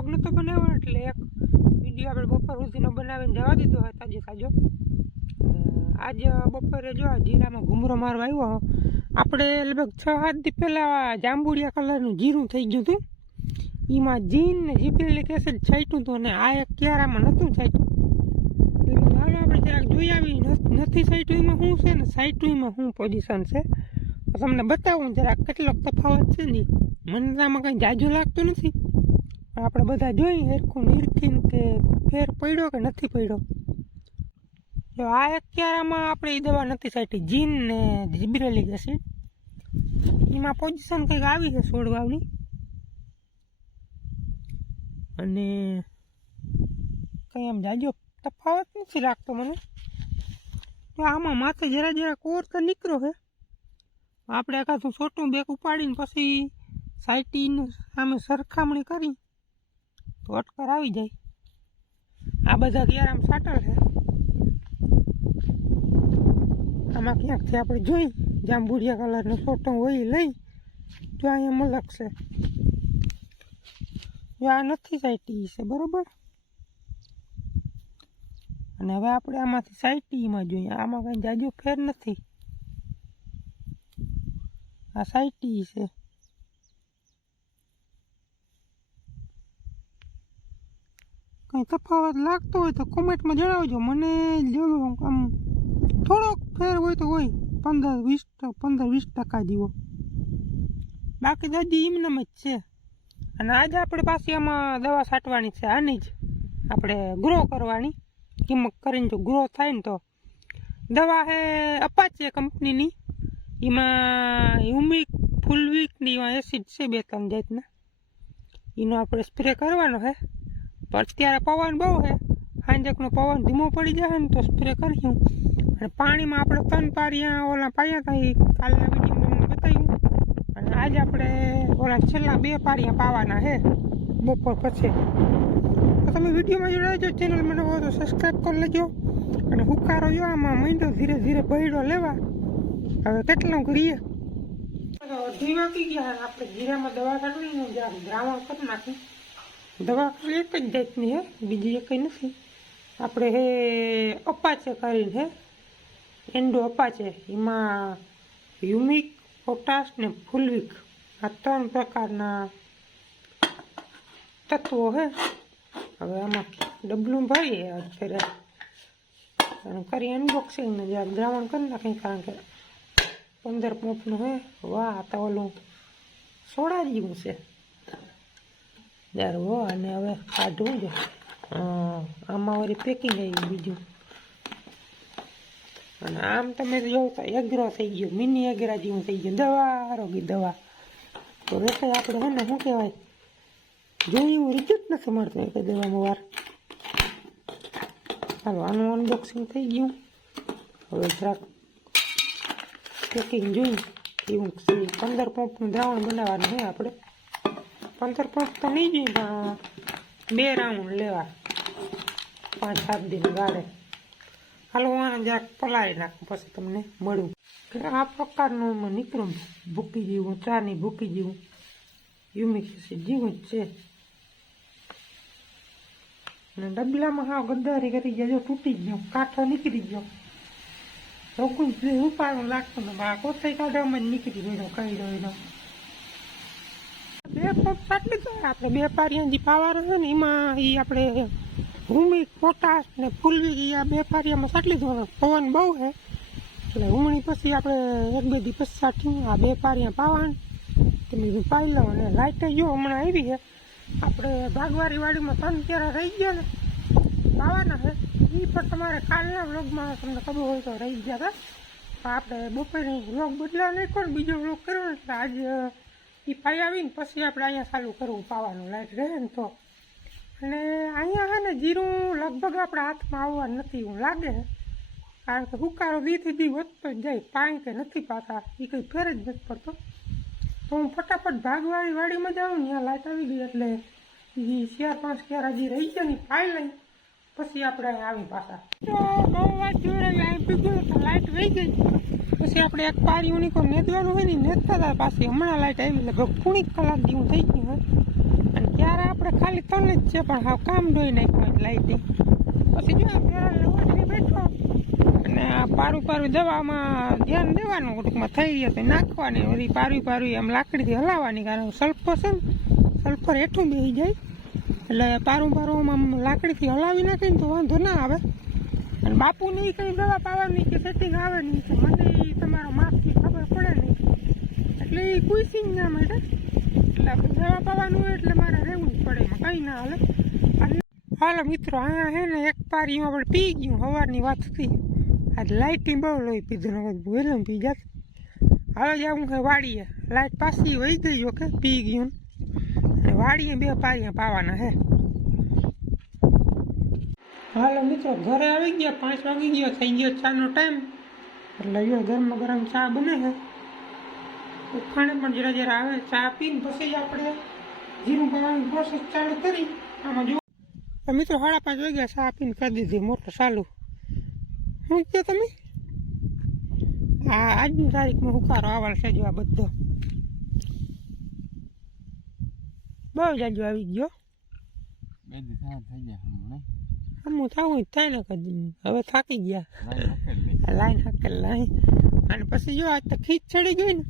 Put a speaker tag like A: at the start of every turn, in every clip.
A: Vlog નહોતો બનાવ્યો એટલે એક વીડિયો આપણે બપોર સુધીનો બનાવીને જવા દીધો હોય તાજો સાજો. આજે બપોરે જો જીરામાં ઘૂમરો મારવા આવ્યો આપણે લગભગ છ સાત દી પહેલાં જાંબુડિયા કલરનું જીરું થઈ ગયું હતું. એમાં જીન ને જીબ્રેલિક એસિડ છાંટ્યું હતું અને આ એક ક્યારામાં નહોતું છાંટ્યું. એટલે આપણે જરાક જોઈ આવી. નથી છાંટ્યું એમાં શું છે ને છાંટ્યું એમાં શું પોઝિશન છે? તો તમને બતાવું જરાક કેટલોક તફાવત છે ને મને તો આમાં કંઈ જાજુ લાગતું નથી. આપણે બધા જોઈ હરખું નિરખીને કે ફેર પડ્યો કે નથી પડ્યો? જો આ એક ક્યારામાં આપણે એ દવા નથી છાંટી, જીન ને જીબ્રેલિક એસિડ. એમાં પોઝિશન કંઈક આવી છે છોડવાની અને કંઈ આમ જાજો તફાવત નથી લાગતો મને. તો આમાં માથે જરા જરા કોર તો નીકળો છે આપણે આખા છોટું બેક ઉપાડીને પછી સાઈટીને સામે સરખામણી કરી. તો અટકર આવી જાય. આ બધા ક્યારે આમ સાટલ છે. આમાં ક્યાંકથી આપણે જોઈ, જાંબુડિયા કલરનો ફોટો હોય લઈ તો અહીંયા છે. જો આ નથી સાઈટી છે, બરોબર? અને હવે આપણે આમાંથી સાઈટીમાં જોઈએ. આમાં કંઈ જાજો ફેર નથી. આ સાઈટી છે. કંઈ તફાવત લાગતો હોય તો કોમેન્ટમાં જણાવજો. મને જેવું આમ થોડોક ફેર હોય તો હોય. પંદર વીસ પંદર વીસ ટકા જેવો. બાકી દર્દી એમનામ જ છે. અને આજે આપણે પાછી આમાં દવા છાંટવાની છે. આની જ આપણે ગ્રો કરવાની. કિંમત કરીને જો ગ્રો થાય ને તો. દવા હે અપાચે કંપનીની. એમાં હ્યુમિક ફૂલવિકની એમાં એસિડ છે બે ત્રણ જાતના. એનો આપણે સ્પ્રે કરવાનો પણ અત્યારે પવન બહુ છે. સાંજકનો પવન ધીમો પડી જાય ને તો સ્પ્રે કરીશું. અને પાણીમાં આપણે ત્રણ પારિયા ઓલા પાયા હતા કાલના બીજી બતાવ્યું. અને આજે આપણે ઓલા છેલ્લા બે પારિયા પાવાના છે, બપોર પછી. તો તમે વિડીયોમાં જોડાજો ચેનલ મને હોય તો સબસ્ક્રાઈબ કરી લેજો. અને હુકારો જો આમાં મહિનો ધીરે ધીરે બહેડો લેવા. હવે કેટલું કરીએ? અડધી વાગી ગયા, આપણે જીરામાં દવા કાઢવી દ્રાવણ કરી નાખી. દવા એક જ જાતની હે, બીજી એક નથી. આપણે, હે, અપાચે કરીને, હે એન્ડો અપાચે, એમાં હ્યુમિક પોટાશ ને ફુલવિક આ ત્રણ પ્રકારના તત્વો, હે. હવે આમાં ડબલું ભરીએ અત્યારે. અને કરી અનબોક્સિંગને ને જરાક દ્રાવણ કરી નાખીએ, કારણ કે પંદર પોપનું, હે, વાહ તો ઓલું સોડા જેવું છે. હો, અને હવે કાઢવું જો આમાં વળી પેકિંગ આવી બીજું. અને આમ તમે જોવો તો એગ્રો થઈ ગયો મિની એગ્રા જેવું થઈ ગયું, દવા આરોગી દવા. તો રસોઈ આપણે હોય ને, શું કહેવાય? જોઈ એવું રિઝલ્ટ નથી મળતું એક દવામાં વાર. ચાલો આનું અનબોક્સિંગ થઈ ગયું. હવે જરાક પેકિંગ જોઈ, એવું પંદર પંપનું દ્રાવણ બનાવવાનું હોય આપણે. પંદર પાંચ તો નહીં જઈ બે રાઉન્ડ લેવા. પાંચ, સાત દિન ગાળે. હાલો આને જરાક પલાળી નાખું, પછી તમને મળું. આ પ્રકારનું એમાં નીકળું ભૂકી જીવું, ચાની ભૂકી જીવું. યુમિક જીવું જ છે. અને ડબલામાં હાવ ગદ્દારી કરી ગયા, જો તૂટી ગયો, કાંઠો નીકળી ગયો. ચોખ્ખું ઉપાડું લાગતું ને બા કોથાઈ કાઢવામાં નીકળી ગયો કઈ રહ્યો બે પંપ સાટલી તો આપણે બે પારિયા જે પાવાના છે ને, એમાં એ આપણે ભૂમિ પોટાશ ને ફૂલવી એ આ બે પારિયામાં સાટલી દો પવન બહુ છે. એટલે હુમણી પછી આપણે એક બે દી પછી સાટ્યું આ બે પારિયા પાવાનું તમે બીજું પાઈ લો અને લાઇટ જો હમણાં આવી છે. આપણે ભાગવારી વાડીમાં ત્રણ કેરા રહી ગયા ને. પાવાના છે. એ પણ તમારે કાલના વ્લોગમાં તમને ખબર હોય તો રહી ગયા હતા. આપણે બપોરે વ્લોગ બદલાવ નહીં પણ બીજો વ્લોગ કર્યો એટલે આજે એ પાઈ આવીને પછી આપણે અહીંયા ચાલુ કરવું, પાવાનું લાઈટ રહે ને તો. અને અહીંયા છે ને જીરું લગભગ આપણા હાથમાં આવવા નથી એવું લાગે. કારણ કે હુકારો દીથી બી વધતો જાય, પાણી કે નથી પાતા એ કંઈ ફેર જ નથી પડતો. તો હું ફટાફટ ભાગવાળી વાડીમાં જાઉં ત્યાં લાઈટ આવી ગઈ એટલે એ ચાર પાંચ ક્યારા હજી રહી ગયા ને પાઈ લઈ, પછી આપણે અહીંયા આવી પાછા. તો બહુ વાત જોઈ રહી પીધું તો લાઈટ વહી ગઈ. પછી આપણે એક પારી કોઈ નેદવાનું હોય ને નેદતા હતા પાછી. હમણાં લાઈટ આવી લગભગ પૂણી કલાક જેવું થઈ ગયું હોય. અને ત્યારે આપણે ખાલી ત્રણ જ છે, પણ હાવ કામ ડોઈ નાખ્યું લાઇટિંગ પછી જો બેઠો. અને આ પારું પારું દવામાં ધ્યાન દેવાનું ટૂંકમાં થઈ ગયો તો નાખવાની. વળી પારવી પારવી આમ લાકડીથી હલાવવાની, કારણ સલ્ફર છે ને સલ્ફર હેઠું બેસી જાય. એટલે પારું પારું આમ લાકડીથી હલાવી નાખીને તો વાંધો ના આવે. અને બાપુને એ કંઈ દવા પાવાની કે સેટિંગ આવે નહીં તમારો માપથી ખબર પડે નહીં. એટલે એ કુઈસિંગ ના માટે એટલે દવા પાવાનું હોય એટલે મારે રહેવું જ પડે. એમાં કંઈ ના હાલે. હાલો મિત્રો, અહીંયા હે ને એક પારીમાં આપણે પી ગયું સવારની વાત હતી. આજ લાઇટિંગ બહુ લોહી પીધું ને વહેલું પી જાત. હવે જાવું કે વાડીએ. લાઇટ પાછી વહી ગઈ ઓકે પી ગયું અને વાડીએ બે પારીએ પાવાના હે. હાલો મિત્રો, ઘરે આવી ગયા. પાંચ વાગી ગયો, થઈ ગયો ચાનો ટાઈમ. એટલે જો ગરમ ગરમ ચા બને છે. ઉખાણે પણ જરા જરા આવે ચા પીને પછી આપણે જીરું પાવાની પ્રોસેસ ચાલુ કરી. આમાં જો મિત્રો સાડા પાંચ વાગ્યા ચા પીને કરી દીધી મોટર ચાલુ શું કહો તમે? આ આજની તારીખમાં હુકારો આવવાનો છે જો આ બધો. બહુ જાજો આવી ગયો.
B: હમ
A: થવું થાય ને કદી. હવે થાકી ગયા.
B: લાઈન હાકે
A: લાઈન અને પછી જો આજ તો ખીચ ચડી ગઈ ને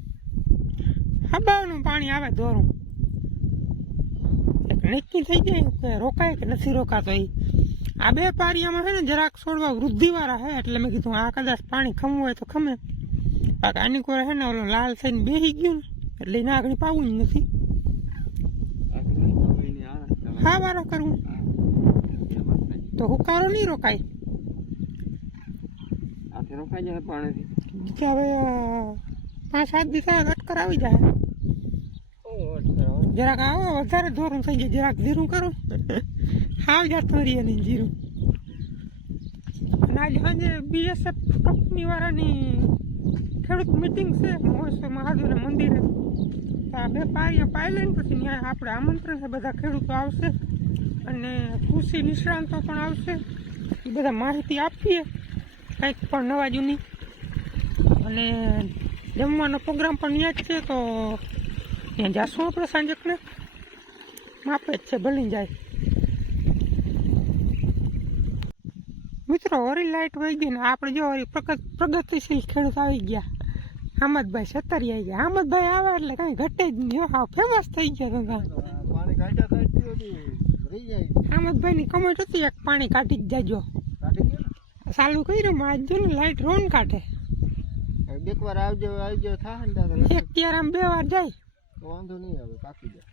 A: હબાવનું પાણી આવે દોરું એક નક્કી થઈ જાય કે રોકાય કે નથી રોકાતો એ આ બે પારિયામાં છે ને જરાક છોડવા વૃદ્ધિવાળા છે એટલે મેં કીધું આ કદાચ પાણી ખમવું હોય તો ખમે. બાકી આની કોઈ છે ને ઓલું લાલ થઈને બેસી ગયું ને એટલે એના આગળ પાવું જ નથી. હા વારો કરવું તો હુકારો નહીં રોકાય.
B: આથી રોકાઈ જાય પાણીથી.
A: હવે પાંચ સાત દિવસ અટકર આવી જાય. જરાક આવો વધારે ધોરણ થઈ જાય જરાક જીરું કરો. હાવ જતો રહીએ નહીં જીરું. અને આજે સાંજે બીએસએફ કંપની વાળાની ખેડૂત મિટિંગ છે મહોત્સવ મહાદેવના મંદિરે. તો આ બે પારિયા પાઈ લઈને પછી ત્યાં આપણે આમંત્રણ છે બધા ખેડૂતો આવશે. અને કૃષિ નિષ્ણાંતો પણ આવશે. એ બધા માહિતી આપીએ. કંઈક પણ નવા જૂની. અને જમવાનો પ્રોગ્રામ પણ ત્યાં જ છે તો ત્યાં જાશું આપણે સાંજકને. માપે જ છે ભલી જાય. મિત્રો હરી લાઇટ વહી ગઈ ને આપણે જો હરી પ્રગત પ્રગતિશીલ ખેડૂત આવી ગયા. હામદભાઈ સતરી આવી ગયા. હામદભાઈ આવે એટલે કાંઈ ઘટે જ નહીં હા. ફેમસ થઈ ગયા ધંધા હામદભાઈની કમેન્ટ હતી એક પાણી કાઢી જ જાજો. ચાલુ કર્યું માં જો ને લાઇટ રોન કાઢે.
B: એક વાર આવજો આવજો થાય
A: એક ત્યારે આમ બે વાર જાય.
B: વાંધો નહીં આવે પાકી જાય.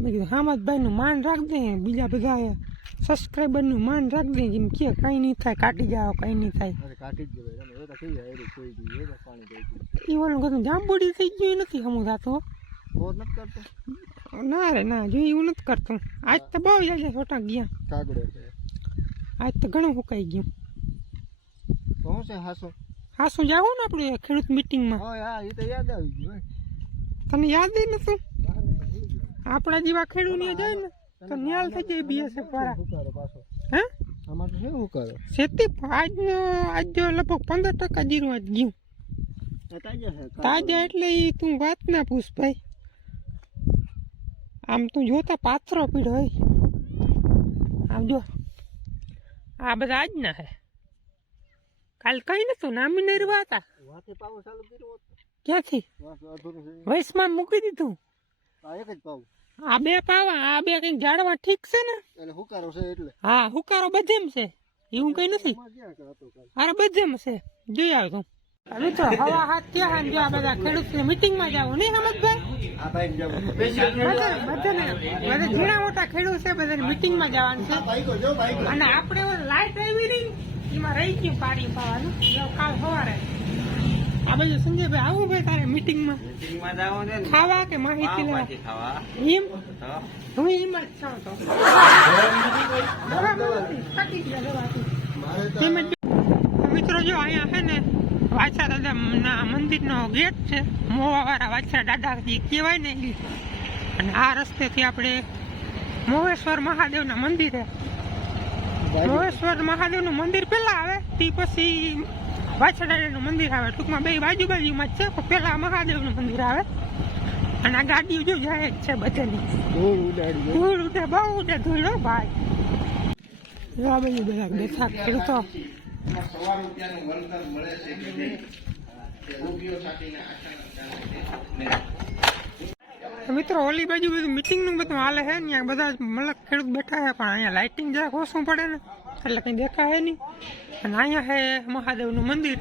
A: મેં કીધું હામદભાઈનું માન રાખજે બીજા બધા સબસ્ક્રાઈબરનું માન રાખજે જેમ કે કંઈ નહીં થાય કાઢી જાઓ કંઈ નહીં થાય.
B: કાઢી જ જાય એ
A: ઓલું કદું જાંબુડી થઈ ગયું નથી હમું થતો ના રે ના જો એવું નથી કરતું. આજ તો બહુ જાય છોટા ગયા.
B: કાગડો
A: આજ તો ઘણું સુકાઈ ગયું.
B: શું છે હાસો?
A: હાસો જાવું ને આપણે ખેડૂત મિટિંગમાં.
B: હા હા એ તો યાદ આવી ગયું
A: તને યાદ નહીં નતું આપણા જેવા ખેડૂત જાય ને તો ન્યાલ થઈ જાય બીએસએફ વાળા. હે?
B: અમારે તો શું કરો
A: શેતી આજનો આજ લગભગ પંદર ટકા જીરું આજ ગયું.
B: તાજા
A: તાજા એટલે એ તું વાત ના પૂછ ભાઈ. આમ તું જોતા પાથરો પીડો હોય. આમ જો. આ બધા આજના હે. કાલ કઈ નતું? નામી નરવા હતા.
B: વાતે પાવો ચાલુ કર્યો
A: ક્યાંથી?
B: અધૂરું
A: મૂકી દીધું.
B: આ એક જ પાવું.
A: આ બે પાવા આ બે કઈ જાડવા ઠીક છે ને?
B: એટલે હુકારો છે એટલે.
A: હા હુકારો બધેમ છે. એવું કઈ નથી. અરે બધેમ છે. જોઈ આવ તું હવે તો હવા હાથ ત્યાં જો આ બધા ખેડૂત મિટિંગમાં જાવ નહીં સમજભાઈ
B: આ ભાઈ જાવ
A: બધા બધાને બધા ઝીણા મોટા ખેડૂત છે બધાને મિટિંગમાં જવાનું છે.
B: બાઈકો જો બાઈકો
A: અને આપણે લાઈટ આવી રહી એમાં રહી ગયું પાણી પાવાનું. કાલ સવારે. આ બાજુ સંજયભાઈ આવું ભાઈ તારે મિટિંગમાં.
B: મીટિંગમાં જાવ ને
A: ખાવા કે માહિતી લેવા? એમ હું એમ જ છું તો. મિત્રો જો અહીંયા છે ને વાછા દાદા મંદિરનો ગેટ છે. મોવાવાળા વાછા દાદા જે કહેવાય ને એ અને આ રસ્તેથી આપણે મોહેશ્વર મહાદેવના મંદિરે મોહેશ્વર મહાદેવનું મંદિર પહેલા આવે તે પછી વાછા દાદાનું મંદિર આવે. ટૂંકમાં બે બાજુ બાજુમાં જ છે પણ પહેલાં મહાદેવનું મંદિર આવે. અને આ ગાડીઓ જો જાય જ છે બધાની.
B: ધૂળ
A: ઉડે બહુ ઉડે ધૂળ ભાઈ. બાજુ બધા બેઠા ખેડૂતો મિત્રો, ઓલી બાજુ બધું મિટિંગનું બધું હાલે છે ને બધા મતલબ ખેડૂત બેઠા છે પણ અહીંયા લાઇટિંગ જરાક ઓછું પડે ને, એટલે કંઈ દેખાય નહીં. અને અહીંયા છે મહાદેવનું મંદિર.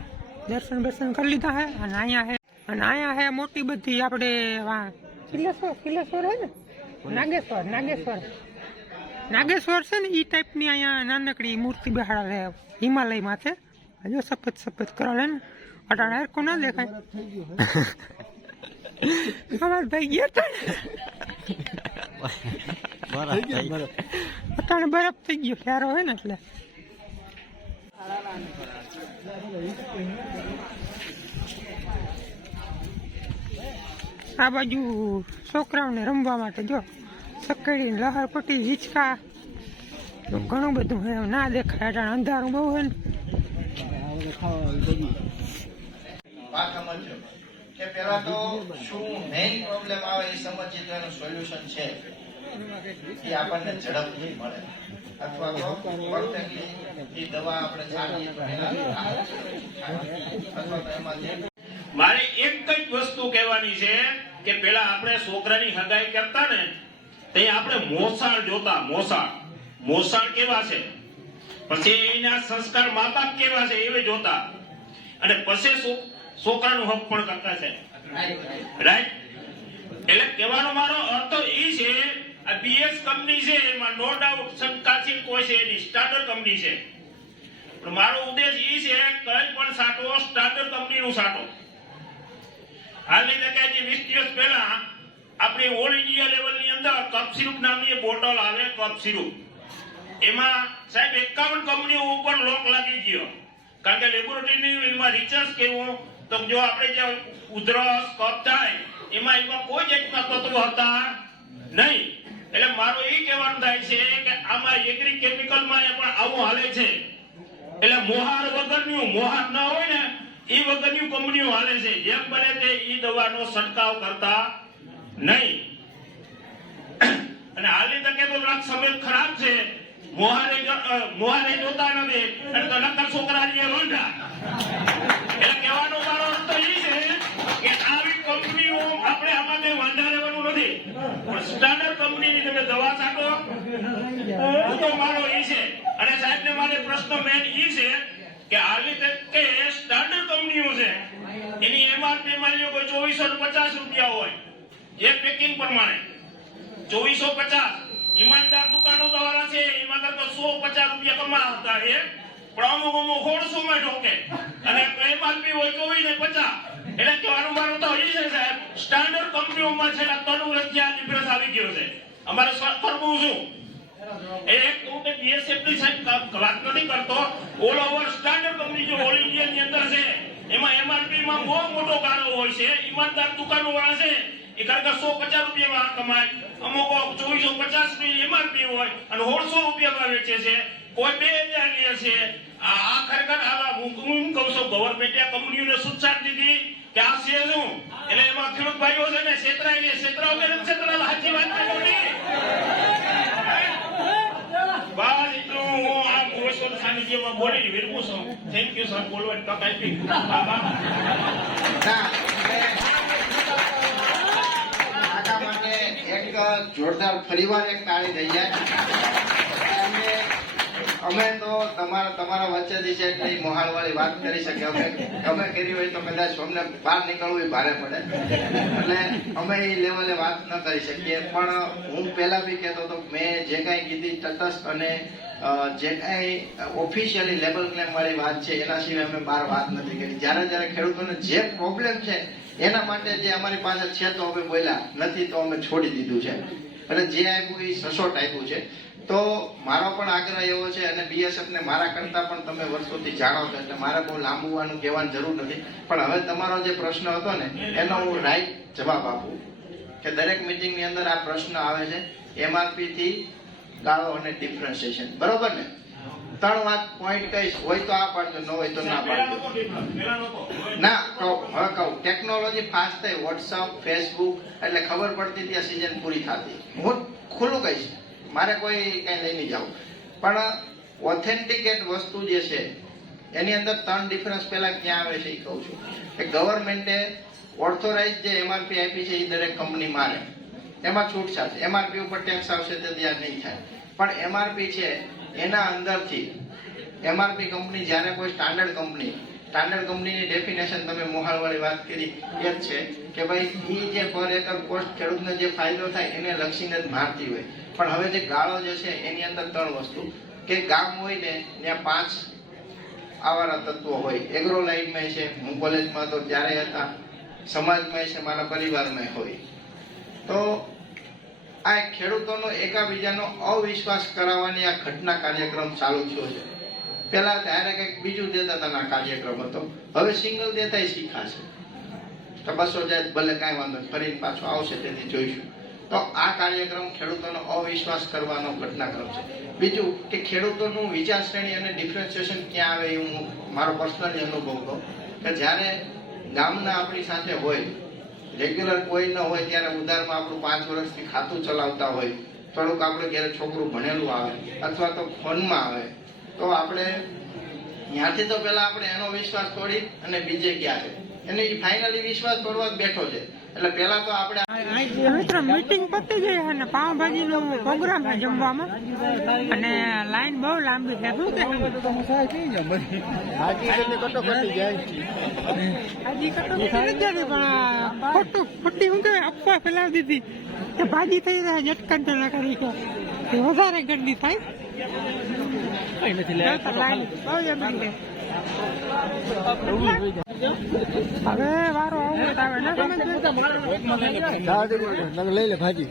A: દર્શન દર્શન કરી લીધા છે અને અહીંયા છે અને અહીંયા છે મોટી બધી આપણે વા- કિલ્લેશ્વર કિલ્લેશ્વર છે ને? નાગેશ્વર નાગેશ્વર. નાગેશ્વર છે ને એ ટાઈપની અહીંયા નાનકડી મૂર્તિ બેહાડે છે. હિમાલય માથે જો સફેદ સફેદ કરાવે ને, અટાણા હરખું ના દેખાય. અમારે ભાઈ ગયા હતા. અટાણે બરફ થઈ ગયો ફેરો હોય ને એટલે. આ બાજુ છોકરાઓને રમવા માટે જો. સકડી લહર પટ્ટી હિંચકા ઘણું બધું હે ના દેખાય અટાણે અંધારું બહુ હોય ને
B: આ બધું ખાવા બધું.
C: વાત સમજો કે પેલા તો શું મેઇન પ્રોબ્લેમ આવે એ સમજીએ તો એનું સોલ્યુશન છે એ આપણને ઝડપથી મળે અથવા તો એ દવા આપણે છાંટીએ તો એનાથી રાહત થાય. અથવા તો એમાંથી
D: મારે એક જ વસ્તુ કહેવાની છે કે પેલા આપણે છોકરાની હગાઈ કરતા ને તે આપણે મોસાળ જોતા, મોસાળ. મોસાળ કેવા છે? પછી એના સંસ્કાર મા બાપ કેવા છે એવે જોતા. અને પછી છોકરાનું હક પણ કરતા છે. રાઈટ એટલે કહેવાનો મારો અર્થ એ છે, આ બીએસ કંપની છે, એમાં નો ડાઉટ શંકાશીલ કોઈ છે એની સ્ટાર્ટર કંપની છે. પણ મારો ઉદ્દેશ એ છે, કઈ પણ સાટો સ્ટાર્ટર કંપનીનું સાટો. હાલની તકે જે વીસ દિવસ પહેલા આપણે ઓલ ઇન્ડિયા લેવલની અંદર કપ સિરુપ નામની બોટલ આવે, કપ સિરુપ. એમાં સાહેબ એકાવન કંપનીઓ ઉપર લોક લાગી ગયો. કારણ કે લેબોરેટરીની એમાં રિસર્ચ કેવું, તો જો આપણે જે ઉધરસ કફ થાય, એમાં એમાં કોઈ જાતના તત્વો હતા નહીં. એટલે મારું એ કહેવાનું થાય છે કે આમાં એગ્રી કેમિકલમાં એ પણ આવું હાલે છે. એટલે મોહાર વગરનું, મોહાર ન હોય ને, એ વગરની કંપનીઓ હાલે છે. જેમ બને તે ઈ દવાનો છંટકાવ કરતા નહીં. અને હાલની તકે તો જરાક સમય ખરાબ છે. મોહારે જો- મોહારે જોતા નથી. અને તો નકર છોકરા જે લોંઢા એટલે કહેવાનો મારો અર્થ એ છે કે આવી કંપનીઓ આપણે આમાં વાંધા લેવાનું નથી. પણ સ્ટાન્ડર્ડ કંપનીની તમે દવા છાંટો. તો મારો એ છે. અને સાહેબને મારે પ્રશ્ન મેન એ છે કે હાલની તકે સ્ટાન્ડર્ડ કંપનીઓ છે. એની એમઆરપી માની લો કોઈ ચોવીસો પચાસ રૂપિયા હોય. જે પેકિંગ પ્રમાણે. ચોવીસો પચાસ. ઈમાનદાર દુકાનો દ્વારા છે એમાં કરતા સો પચાસ રૂપિયા કમાતા એ પણ અમુક અમુક હોળસો માં ઢોકે અને એમઆરપી હોય ચોવીસ ને પચાસ. એટલે કહેવાનું મારું તો હજી છે સાહેબ સ્ટાન્ડર્ડ કંપનીઓમાં છે ને તનુ રથિયા ડિફરન્સ આવી ગયો છે. અમારે સ્વ- કરવું શું? એ એક હું તે ની સાહેબ વાત નથી કરતો. ઓલ ઓવર સ્ટાન્ડર્ડ કંપની જે ઓલ ઇન્ડિયા ની અંદર છે, એમાં એમઆરપી માં બહુ મોટો ગાળો હોય છે. ઈમાનદાર દુકાનો વાળા છે એ ખરેખર સો પચાસ રૂપિયામાં કમાય, અમુક ચોવીસો પચાસ એમઆરપી હોય રૂપિયામાં વેચે છે. કોઈ બે આ ખરેખર આવા એમાં ખેડૂત ભાઈઓ છે ને, છેતરાય છે. છેતરાવ કે હું આ ભુવનેશ્વર સાનિધ્યમાં બોલી વિરમું થેન્ક યુ સર બોલવાની તક આપી.
C: એક જોરદાર ફરીવાર એક તાળી થઈ જાય. અમે તો તમારા તમારા વચ્ચેથી છે એટલે મોહાળવાળી વાત કરી શકીએ. અમે અમે કરી હોય તો કદાચ અમને બહાર નીકળવું એ ભારે પડે. એટલે અમે એ લેવલે વાત ન કરી શકીએ. પણ હું પેલા બી કહેતો હતો, મેં જે કાંઈ કીધી તટસ્થ અને જે કાંઈ ઓફિશિયલી લેબલ ક્લેમ વાળી વાત છે, એના સિવાય અમે બહાર વાત નથી કરી. જ્યારે જ્યારે ખેડૂતોને જે પ્રોબ્લેમ છે એના માટે જે અમારી પાસે છે તો અમે બોલ્યા, નથી તો અમે છોડી દીધું છે. અને જે આપ્યું એ સચોટ આપ્યું છે. તો મારો પણ આગ્રહ એવો છે અને બીએસએફ ને મારા કરતા પણ તમે વર્ષોથી જાણો છો, એટલે મારે બહુ લાંબુવાનું કહેવાની જરૂર નથી. પણ હવે તમારો જે પ્રશ્ન હતો ને, એનો હું રાઈટ જવાબ આપું. કે દરેક મિટિંગની અંદર આ પ્રશ્ન આવે છે એમઆરપી થી ગાળો અને ડિફરન્સિએશન બરોબર ને? ત્રણ વાત પોઈન્ટ કહીશ હોય તો આ પાડજો ન હોય તો ના પાડજો. ના કહું હવે કહું ટેકનોલોજી ફાસ્ટ થઈ વોટ્સઅપ ફેસબુક એટલે ખબર પડતી ત્યાં સિઝન પૂરી થતી. હું ખુલ્લું કહીશ મારે કોઈ કઈ લઈ નહીં જાઉં. પણ ઓથેન્ટિકેટ વસ્તુ જે છે એની અંદર ત્રણ ડિફરન્સ પહેલા ક્યાં આવે છે એ કહું છું. કે ગવર્મેન્ટે ઓર્થોરાઇઝ જે એમઆરપી આપી છે એ દરેક કંપની મારે. એમાં છૂટ છે એમઆરપી ઉપર ટેક્સ આવશે તે ત્યાં નહીં થાય. પણ એમઆરપી છે એના અંદરથી એમઆરપી કંપની જ્યારે કોઈ સ્ટાન્ડર્ડ કંપની સ્ટાન્ડર્ડ કંપનીની ડેફિનેશન તમે મોહાળવાળી વાત કરી એ જ છે કે ભાઈ એ જે પર એકર કોસ્ટ ખેડૂતને જે ફાયદો થાય એને લક્ષીને જ મારતી હોય. પણ હવે જે ગાળો જે છે એની અંદર ત્રણ વસ્તુ. કે ગામ હોય ને, ત્યાં પાંચ આવારા તત્વો હોય. એગ્રો લાઈનમાં છે, હું કોલેજમાં તો ત્યારે હતા. સમાજમાં છે, મારા પરિવારમાં હોય. તો આ ખેડૂતોનો એકાબીજાનો અવિશ્વાસ કરાવવાની આ ઘટના કાર્યક્રમ ચાલુ થયો છે. પેલા ત્યારે કંઈક બીજું દેતા હતા કાર્યક્રમ હતો. હવે સિંગલ દેતાય શીખાશે. તો બસો જાય ભલે કાંઈ વાંધો ફરીને પાછો આવશે, તેથી જોઈશું. તો આ કાર્યક્રમ ખેડૂતોનો અવિશ્વાસ કરવાનો ઘટનાક્રમ છે. બીજું કે ખેડૂતોનું વિચાર શ્રેણી અને ડિફરન્સિએશન ક્યાં આવે એ હું મારો પર્સનલી અનુભવ કહું કે જ્યારે ગામના આપણી સાથે હોય રેગ્યુલર કોઈ ન હોય ત્યારે ઉધારમાં આપણું પાંચ વર્ષથી ખાતું ચલાવતા હોય. થોડુંક આપણે ઘરે છોકરું ભણેલું આવે અથવા તો ફોનમાં આવે, તો આપણે ત્યાંથી તો પહેલાં આપણે એનો વિશ્વાસ તોડી અને બીજે ગયા છે? એને ફાઇનલી વિશ્વાસ તોડવા જ બેઠો છે. એટલે પેલા તો આપણે
A: મિત્રો મીટિંગ પતી ગઈ અને પાવભાજી નો પ્રોગ્રામ છે જમવામાં. અને લાઈન બહુ લાંબી છે. શું કે
B: હાજી એટલે કટોકટી જાય
A: ભાજી કટોકટી નથી જતી, પણ આ ખોટું ખોટી હું કે અફવા ફેલાવી દીધી. કે ભાજી થઈ રહ્યા જટકન ના કરી કે એ વધારે ગંદી થાય. લાઈન બહુ. હવે વારો આવે
B: લઈ લે ભાજી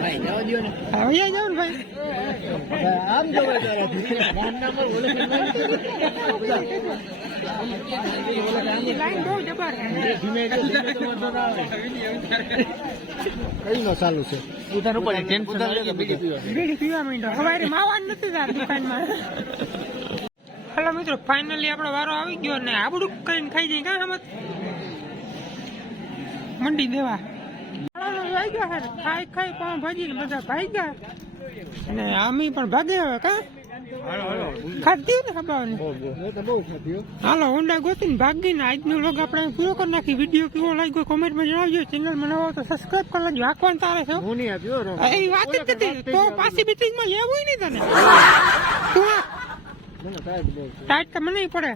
A: હવે જાવ ને ભાઈ
B: આમ કઈ નો ચાલુ છે ઉધાર ઉપર ટેન્શન
A: બીડી પીવા માંડ્યો હવારે માવા જ નથી તાર દુકાનમાં હલો મિત્રો ફાઇનલી આપણો વારો આવી ગયો ને આબડું કરીને ખાઈ જાય કાં હમત મંડી દેવા. આવી ગયો ખાઈ ખાઈ પાઉં ભાજી ને બધા ભાઈ ગયા અને આમી પણ ભાગે હવે કાં? ખાધી ને ખબર?
B: તો બહુ
A: હાલો ઊંડા ગોતીને ભાગીને આજનો લોગ આપણે પૂરો કરી નાખી વીડિયો કેવો લાગ્યો કોમેન્ટમાં જણાવજો. ચેનલમાં નવો તો સબસ્ક્રાઇબ કરી લેજો. આખવાન તારે છે હું.
B: નહીં આપ્યો
A: એ વાત જ નથી. તો પાછી મિટિંગમાં લેવું નહીં તને. તું ટાઈટ તો મને પડે.